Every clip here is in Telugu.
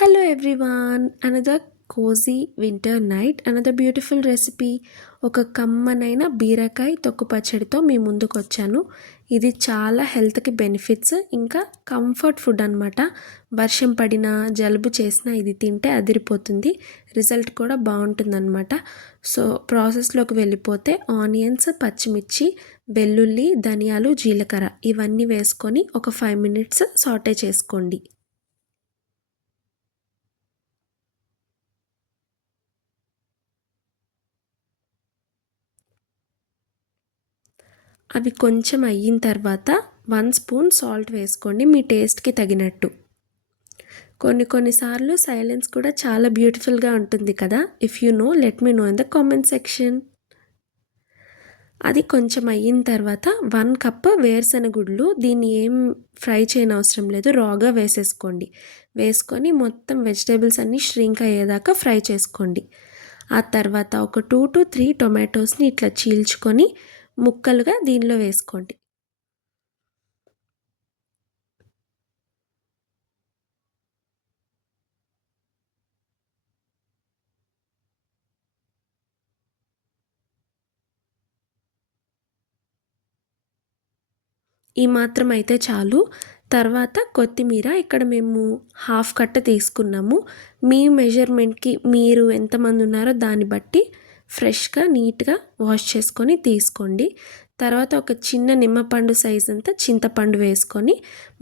Hello everyone, another cozy winter night, another beautiful recipe. ఒక కమ్మనైన బీరకాయ తొక్కు పచ్చడితో మీ ముందుకు వచ్చాను. ఇది చాలా హెల్త్కి బెనిఫిట్స్, ఇంకా కంఫర్ట్ ఫుడ్ అనమాట. వర్షం పడినా జలుబు చేసినా ఇది తింటే అదిరిపోతుంది. రిజల్ట్ కూడా బాగుంటుందన్నమాట. సో ప్రాసెస్లోకి వెళ్ళిపోతే ఆనియన్స్, పచ్చిమిర్చి, వెల్లుల్లి, ధనియాలు, జీలకర్ర ఇవన్నీ వేసుకొని ఒక 5 minutes సాటే చేసుకోండి. అవి కొంచెం అయిన తర్వాత 1 స్పూన్ సాల్ట్ వేసుకోండి, మీ టేస్ట్కి తగినట్టు. కొన్నిసార్లు సైలెన్స్ కూడా చాలా బ్యూటిఫుల్గా ఉంటుంది కదా. If you know, let me know in the comment section. అది కొంచెం అయిన తర్వాత 1 కప్ వేరుశనగుళ్ళు, దీన్ని ఏం ఫ్రై చేయని అవసరం లేదు, రాగా వేసేసుకోండి. వేసుకొని మొత్తం వెజిటేబుల్స్ అన్నీ ష్రింక్ అయ్యేదాకా ఫ్రై చేసుకోండి. ఆ తర్వాత ఒక 2 to 3 టొమాటోస్ని ఇట్లా చీల్చుకొని ముక్కలుగా దీనిలో వేసుకోండి. ఈ మాత్రం అయితే చాలు. తర్వాత కొత్తిమీర ఇక్కడ మేము 1/2 కట్ట తీసుకున్నాము. మీ మెజర్మెంట్కి మీరు ఎంతమంది ఉన్నారో దాన్ని బట్టి ఫ్రెష్గా నీట్గా వాష్ చేసుకొని తీసుకోండి. తర్వాత ఒక చిన్న నిమ్మపండు సైజ్ అంతా చింతపండు వేసుకొని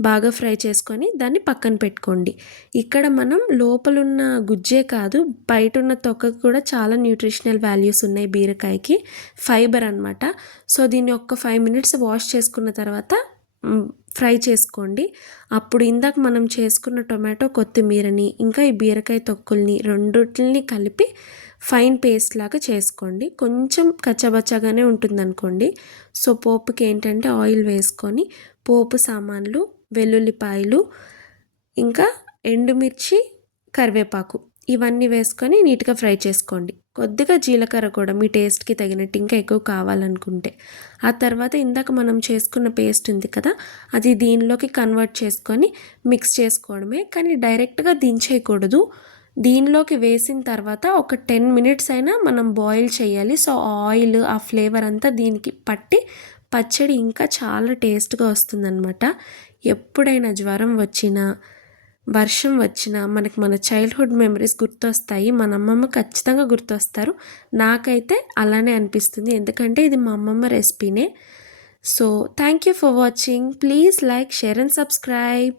బాగా ఫ్రై చేసుకొని దాన్ని పక్కన పెట్టుకోండి. ఇక్కడ మనం లోపలున్న గుజ్జే కాదు, బయట ఉన్న తొక్కకు కూడా చాలా న్యూట్రిషనల్ వాల్యూస్ ఉన్నాయి బీరకాయకి, ఫైబర్ అనమాట. సో దీన్ని ఒక 5 minutes వాష్ చేసుకున్న తర్వాత ఫ్రై చేసుకోండి. అప్పుడు ఇందాక మనం చేసుకున్న టొమాటో, కొత్తిమీరని ఇంకా ఈ బీరకాయ తొక్కుల్ని రెండిటిని కలిపి ఫైన్ పేస్ట్ లాగా చేసుకోండి. కొంచెం కచ్చబచ్చగానే ఉంటుందనుకోండి. సో పోపుకి ఏంటంటే ఆయిల్ వేసుకొని పోపు సామాన్లు, వెల్లుల్లిపాయలు, ఇంకా ఎండుమిర్చి, కరివేపాకు ఇవన్నీ వేసుకొని నీట్గా ఫ్రై చేసుకోండి. కొద్దిగా జీలకర్ర కూడా మీ టేస్ట్కి తగినట్టు, ఇంకా ఎక్కువ కావాలనుకుంటే. ఆ తర్వాత ఇందాక మనం చేసుకున్న పేస్ట్ ఉంది కదా, అది దీనిలోకి కన్వర్ట్ చేసుకొని మిక్స్ చేసుకోవడమే, కానీ డైరెక్ట్గా దించేయకూడదు. దీనిలోకి వేసిన తర్వాత ఒక 10 minutes అయినా మనం బాయిల్ చేయాలి. సో ఆయిల్, ఆ ఫ్లేవర్ అంతా దీనికి పట్టి పచ్చడి ఇంకా చాలా టేస్ట్గా వస్తుందన్నమాట. ఎప్పుడైనా జ్వరం వచ్చినా, వర్షం వచ్చినా మనకి మన చైల్డ్హుడ్ మెమరీస్ గుర్తొస్తాయి. మన అమ్మమ్మ ఖచ్చితంగా గుర్తొస్తారు. నాకైతే అలానే అనిపిస్తుంది, ఎందుకంటే ఇది మా అమ్మమ్మ రెసిపీనే. So thank you for watching. Please like, share and subscribe.